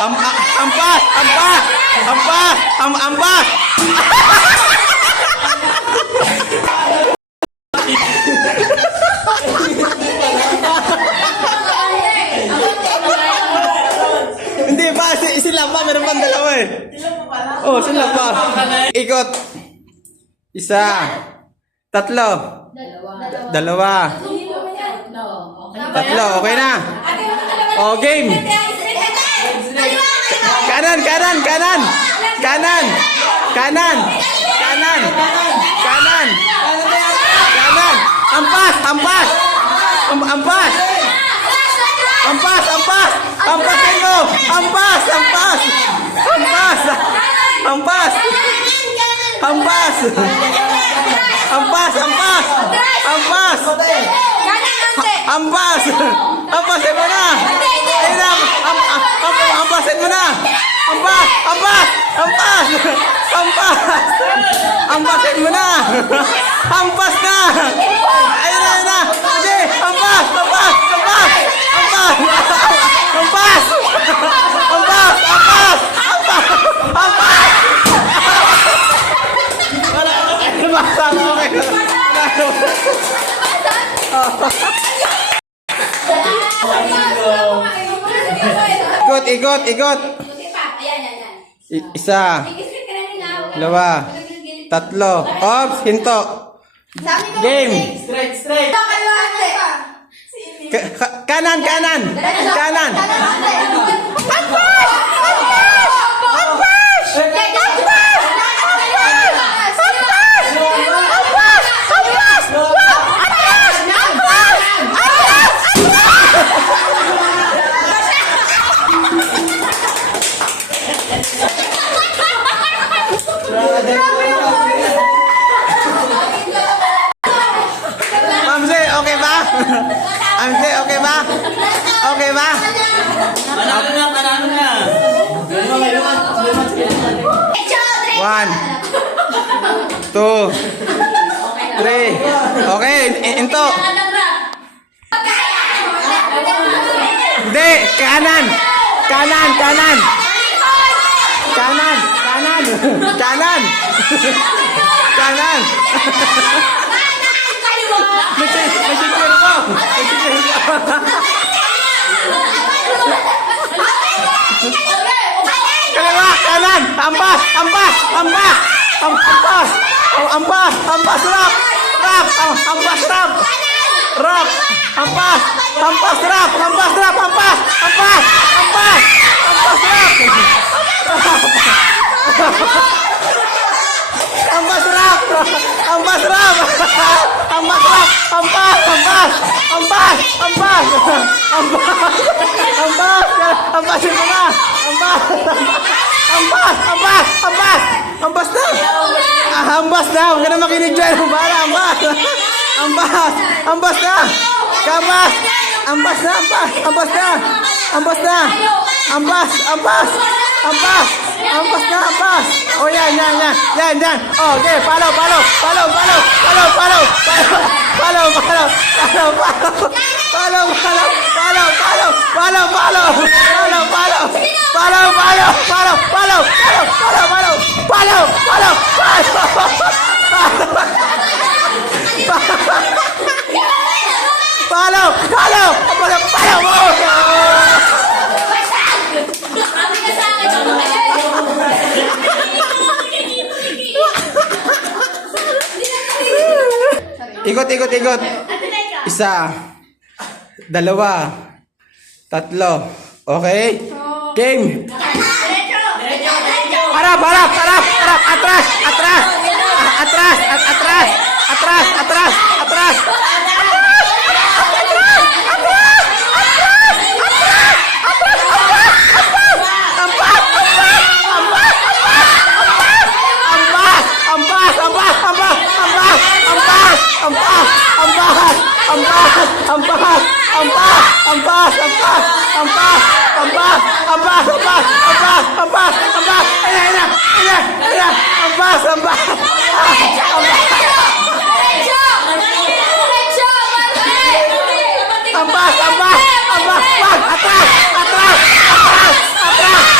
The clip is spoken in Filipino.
Ampas! Ampas! Ampas! Ampas! Hindi pa, sila pa, meron pang dalawa eh. Oh, sila pa. Ikot. Isa. Tatlo. Dalawa. Tatlo, okay na. Oh, game. Kanan, kanan, kanan. Kanan. Kanan. Kanan. Kanan. Kanan. Ampas, ampas. Ampas. Ampas, ampas. Ampasin mo. Ampas, ampas. Ampas. Ampas. Ampas. Ampas, ampas. Ampas. Ampas. Ampasin mo na. Ayun, ampasin mo na. Ampas, ampas. Ampas. Ampas. Ampasin mo na. Ampas na. Ayun na, ayun na. Sige, ampas, ampas, ampas. Ampas. Ampas. Ampas, ampas. Ampas. Ampas. Lumaksan, okay. Ikot, ikot, ikot. Isa. Dalawa. Tatlo. Ops, hinto. Game. Straight. Kanan, kanan. Kanan. Amze, okay ba? Amze, okay ba? Okay ba? Panalo na, panalo na. 1, 2, 3. Okay, into. Hindi, kanan. Kanan, kanan. Kanan, kanan. Kanan. Kanan. Nag-cheer ko. Kaliwa, kanan. Ampas, ampas, ampas. Ampas. Ampas, ampas, rap. Rap, ampas, rap. Rap, ampas, ampas, rap. Ampas, rap, ampas. Ampas, ampas. Ampas, rap. Ampas, rap. Ampas, rap. Ampas, rap. Ampas, ampas. Ampas, ampas. Ampas. Ampas. Ampasin mo na. Ampas. Ampas, ampas, ampas. Ampas na. Ampas na. Huwag ka na makinig dyan. Para, ampas. Ampas. Ampas na. Kampas. Ampas na, ampas. Ampas na. Ampas na. Ampas, ampas. Ampas. Ampas na, ampas. O yan, yan, yan. Yan, yan. Okay, follow, follow. Follow, follow. Follow, follow. Follow, follow. Follow, follow. Follow, follow. Follow, follow. Follow, follow. Follow, follow. Follow, follow. Follow, follow. Follow, follow. Follow, follow. Follow, follow. Follow, follow. Ikot, ikot, ikot. Isa. Dalawa. Tatlo. Okay? Game. Harap, harap, harap, harap. Atras, atras. Atras, atras. Atras, atras, atras. Ampas, ampas, ampas, atras, atras, atras, atras.